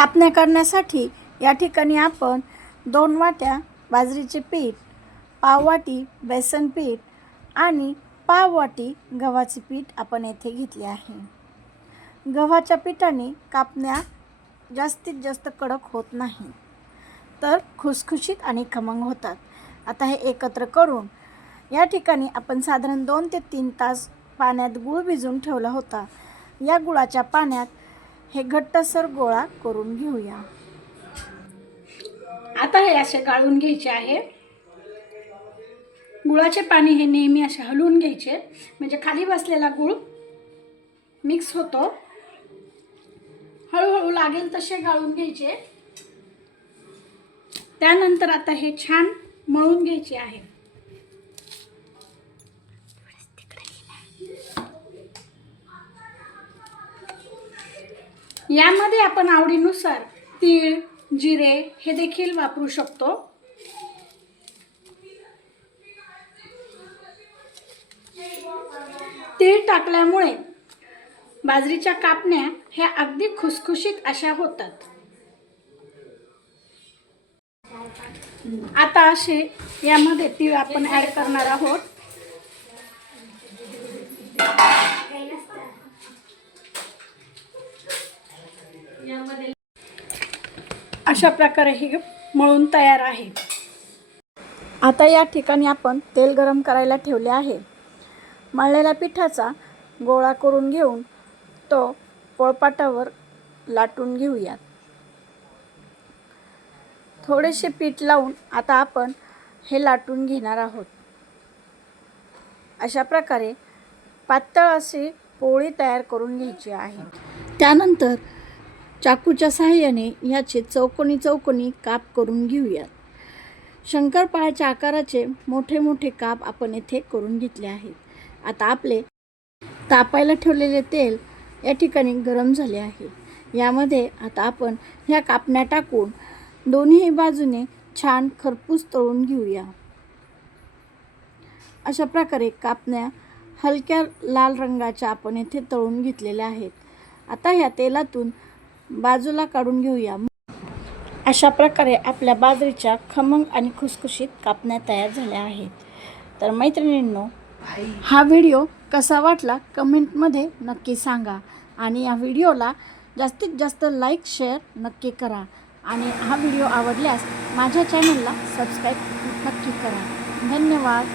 कापण्या करण्यासाठी या ठिकाणी आपण 2 वाट्या बाजरीचे पीठ, पाव वाटी बेसन पीठ आणि पाव वाटी गव्हाचे पीठ आपण येथे घेतले आहे। गव्हाच्या पिठाने कापण्या जास्तीत जास्त कडक होत नाही, तर खुसखुशीत आणि खमंग होतात। आता हे एकत्र करून या ठिकाणी आपण साधारण 2 ते 3 तास पाण्यात गूळ भिजवून ठेवला होता। या गुळाच्या पाण्यात हे घट्टसर गोळा करून घेऊया। आता हे असे गाळून घ्यायचे आहे। गुळाचे पाणी हे नेहमी असे हलवून घ्यायचे, म्हणजे खाली बसलेला गूळ मिक्स होतो। हळूहळू लागेल तसे गाळून घ्यायचे। त्यानंतर आता हे छान मळून घ्यायचे आहे। यामध्ये आपण आवडीनुसार तीळ, जिरे हे देखील वापरू शकतो। तीळ टाकल्यामुळे बाजरीच्या कापण्या ह्या अगदी खुसखुशीत अशा होतात। आता असे यामध्ये तीळ आपण ॲड करणार आहोत। अशा प्रकारे हे मळून तयार आहे। आता या ठिकाणी आपण तेल गरम करायला ठेवले आहे। मळलेल्या पिठाचा गोळा करून घेऊन तो पोळपाटावर लाटून घेऊयात। थोडेसे पीठ लावून आता आपण हे लाटून घेणार आहोत। अशा प्रकारे पातळ अशी पोळी तयार करून घ्यायची आहे। त्यानंतर चाकूच्या सहाय्याने याचे चौकोनी चौकोनी काप करून घेऊयात। शंकरपाळ्याच्या आकाराचे मोठे मोठे काप आपण येथे करून घेतले आहेत। आता आपले तापायला ठेवलेले तेल या ठिकाणी गरम झाले आहे। यामध्ये आता आपण ह्या कापण्या टाकून दोन्ही बाजूने छान खरपूस तळून घेऊया। अशा प्रकारे कापण्या हलक्या लाल रंगाच्या आपण येथे तळून घेतलेल्या आहेत। आता ह्या तेलातून बाजूला काढून घेऊया। अशा प्रकारे आपल्या बाजरीच्या खमंग आणि खुसखुशीत कापण्या तयार झाल्या आहेत। तर मैत्रिणींनो, हा व्हिडिओ कसा वाटला कमेंटमध्ये नक्की सांगा आणि या व्हिडिओला जास्तीत जास्त लाईक शेअर नक्की करा आणि हा व्हिडिओ आवडल्यास माझ्या चॅनलला सबस्क्राईब नक्की करा। धन्यवाद।